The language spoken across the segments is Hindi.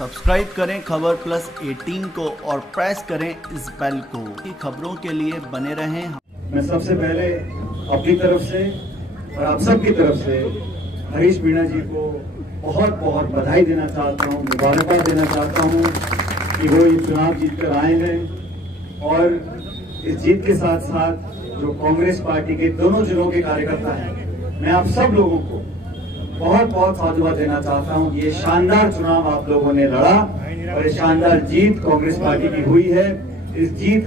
सब्सक्राइब करें खबर प्लस 18 को और प्रेस करें इस बेल को कि खबरों के लिए बने रहें। मैं सबसे पहले अपनी तरफ से और आप सबकी तरफ से हरीश मीणा जी को बहुत बहुत बधाई देना चाहता हूँ, मुबारकबाद देना चाहता हूँ कि वो ये चुनाव जीत कर आए हैं। और इस जीत के साथ साथ जो कांग्रेस पार्टी के दोनों जिलों के कार्यकर्ता हैं, मैं आप सब लोगों को बहुत बहुत साधुवाद देना चाहता हूँ। ये शानदार चुनाव आप लोगों ने लड़ा और ये शानदार जीत कांग्रेस पार्टी की हुई है। इस जीत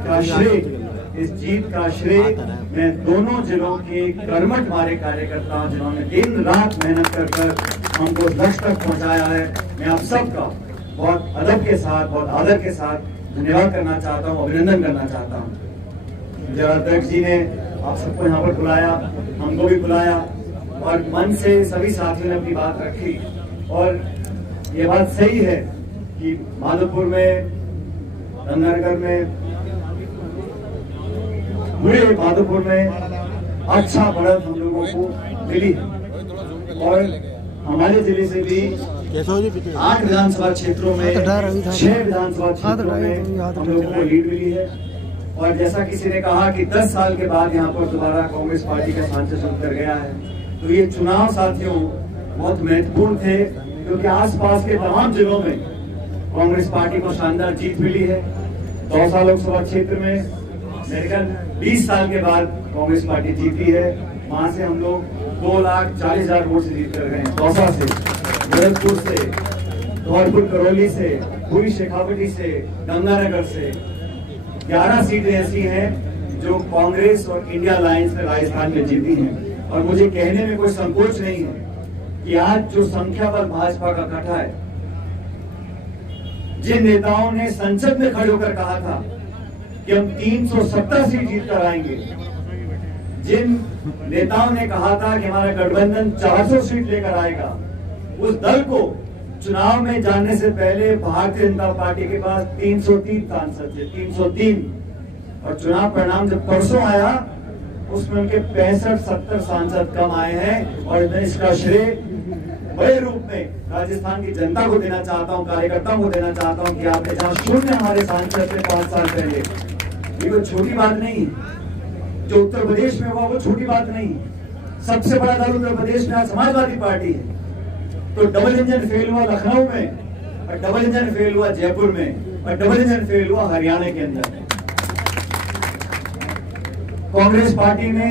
का श्रेय मैं दोनों जिलों के कर्मठ हमारे कार्यकर्ताओं जिन्होंने दिन रात मेहनत कर हमको लक्ष्य तक पहुंचाया है, मैं आप सबका बहुत अदब के साथ, बहुत आदर के साथ धन्यवाद करना चाहता हूँ, अभिनंदन करना चाहता हूँ। जिलाध्यक्ष जी ने आप सबको यहाँ पर बुलाया, हमको भी बुलाया और मन से सभी साथियों ने अपनी बात रखी। और ये बात सही है कि माधोपुर में, गंगानगर में, पूरे माधोपुर में अच्छा बढ़त हम लोगों को मिली और हमारे जिले से भी 8 विधानसभा क्षेत्रों में 6 विधानसभा क्षेत्रों में हम लोगों को लीड मिली है। और जैसा किसी ने कहा कि 10 साल के बाद यहाँ पर दोबारा कांग्रेस पार्टी का सांसद उतर गया है, तो ये चुनाव साथियों बहुत महत्वपूर्ण थे क्योंकि आसपास के तमाम जिलों में कांग्रेस पार्टी को शानदार जीत मिली है। दौसा लोकसभा क्षेत्र में मेरे ख्याल 20 साल के बाद कांग्रेस पार्टी जीती है। वहां से हम लोग 2,40,000 वोट से जीत कर गए हैं। दौसा से, भरतपुर से, धौलपुर करौली से, पूरी शेखावटी से, गंगानगर से 11 सीटें ऐसी हैं जो कांग्रेस और इंडिया अलायंस में राजस्थान में जीती हैं। और मुझे कहने में कोई संकोच नहीं है कि आज जो संख्या पर भाजपा का इकट्ठा है, जिन नेताओं ने संसद में खड़े होकर कहा था कि हम 370 सीट जीत कर आएंगे, जिन नेताओं ने कहा था कि हमारा गठबंधन 400 सीट लेकर आएगा, उस दल को चुनाव में जाने से पहले भारतीय जनता पार्टी के पास 303 सांसद थे, 303। और चुनाव परिणाम जब परसों आया उसमें उनके 65-70 सांसद कम आए हैं। और मैं इसका श्रेय बड़े रूप में राजस्थान की जनता को देना चाहता हूं, कार्यकर्ताओं को देना चाहता हूं कि आपने जहां शून्य हमारे सांसद थे 5 साल पहले, ये कोई छोटी बात नहीं है। जो उत्तर प्रदेश में हुआ वो छोटी बात नहीं है। सबसे बड़ा दल उत्तर प्रदेश में आज समाजवादी पार्टी है। तो डबल इंजन फेल हुआ लखनऊ में, और डबल इंजन फेल हुआ जयपुर में, और डबल इंजन फेल हुआ हरियाणा के अंदर। कांग्रेस पार्टी ने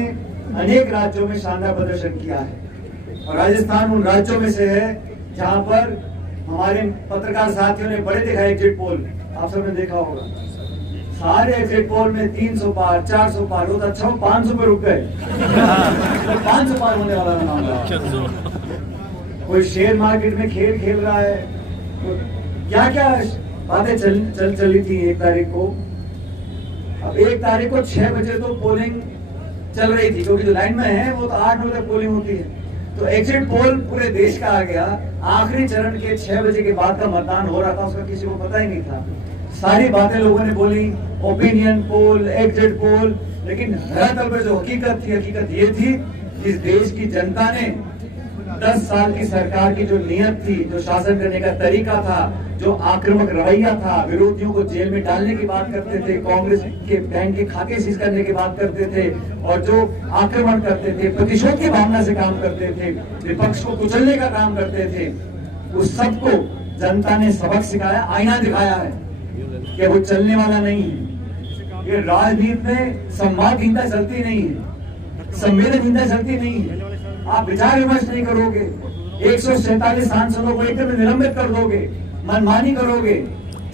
अनेक राज्यों में शानदार प्रदर्शन किया है और राजस्थान उन राज्यों में से है जहां पर हमारे पत्रकार साथियों ने बड़े दिखाए एग्जिट पोल, आप सबने देखा होगा। सारे एग्जिट पोल में 300 पार, 400 पार, वो तो अच्छा 500 पे रुक गए। तो 500 पार होने वाला मामला। कोई शेयर मार्केट में खेल खेल रहा है, तो क्या क्या बातें चली थी 1 तारीख को। अब 1 तारीख को 6 बजे तो पोलिंग चल रही थी, क्योंकि जो लाइन में है वो तो 8 बजे तक पोलिंग होती है। तो एग्जिट पोल पूरे देश का आ गया। आखिरी चरण के 6 बजे के बाद का मतदान हो रहा था, उसका किसी को पता ही नहीं था। सारी बातें लोगों ने बोली, ओपिनियन पोल, एग्जिट पोल, लेकिन धरातल पर जो हकीकत थी, हकीकत ये थी इस देश की जनता ने 10 साल की सरकार की जो नियत थी, जो शासन करने का तरीका था, जो आक्रामक रवैया था, विरोधियों को जेल में डालने की बात करते थे, कांग्रेस के बैंक के खाते सीज करने की बात करते थे, और जो आक्रमण करते थे, प्रतिशोध की भावना से काम करते थे, विपक्ष को कुचलने का काम करते थे, उस सबको जनता ने सबक सिखाया, आईना दिखाया है कि वो चलने वाला नहीं है। ये राजनीति में संवादहीनता चलती नहीं है, संवेदनहीनता चलती नहीं है। आप विचार विमर्श नहीं करोगे, 147 सांसदों को एकदम निलंबित कर दोगे, मनमानी करोगे,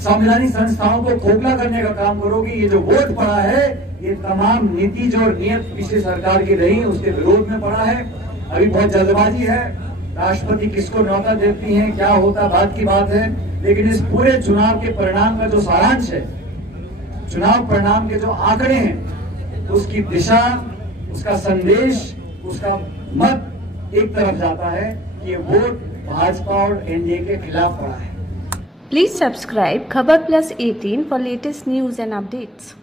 संवैधानिक संस्थाओं को खोखला करने का काम करोगे। ये जो वोट पड़ा है, ये तमाम नीति जो नियत पिछली सरकार की रही उसके विरोध में पड़ा है। अभी बहुत जल्दबाजी है, राष्ट्रपति किसको न्यौता देती हैं, क्या होता बात की बात है। लेकिन इस पूरे चुनाव के परिणाम का जो सारांश है, चुनाव परिणाम के जो आंकड़े हैं, उसकी दिशा, उसका संदेश, उसका मत एक तरफ जाता है कि ये वोट भाजपा और एनडीए के खिलाफ पड़ा है। प्लीज सब्सक्राइब खबर plus 18 for latest news and updates.